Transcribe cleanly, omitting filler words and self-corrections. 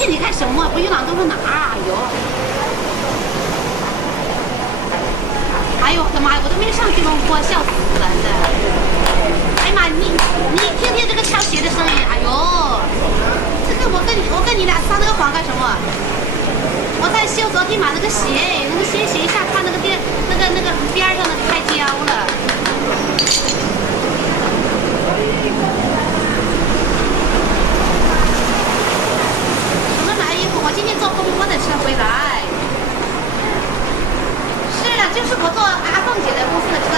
信你干什么？不用朗东到哪儿？哎呦我的妈呀！我都没上去弄过，笑死人了！哎呀妈，你听听这个敲鞋的声音，哎呦，这个我跟你俩撒这个谎干什么？我在修昨天买那个鞋，那个鞋一下看那个边上的开胶了。我们买衣服，我今天做公关的车回来。是了，就是我做阿凤姐的公司的车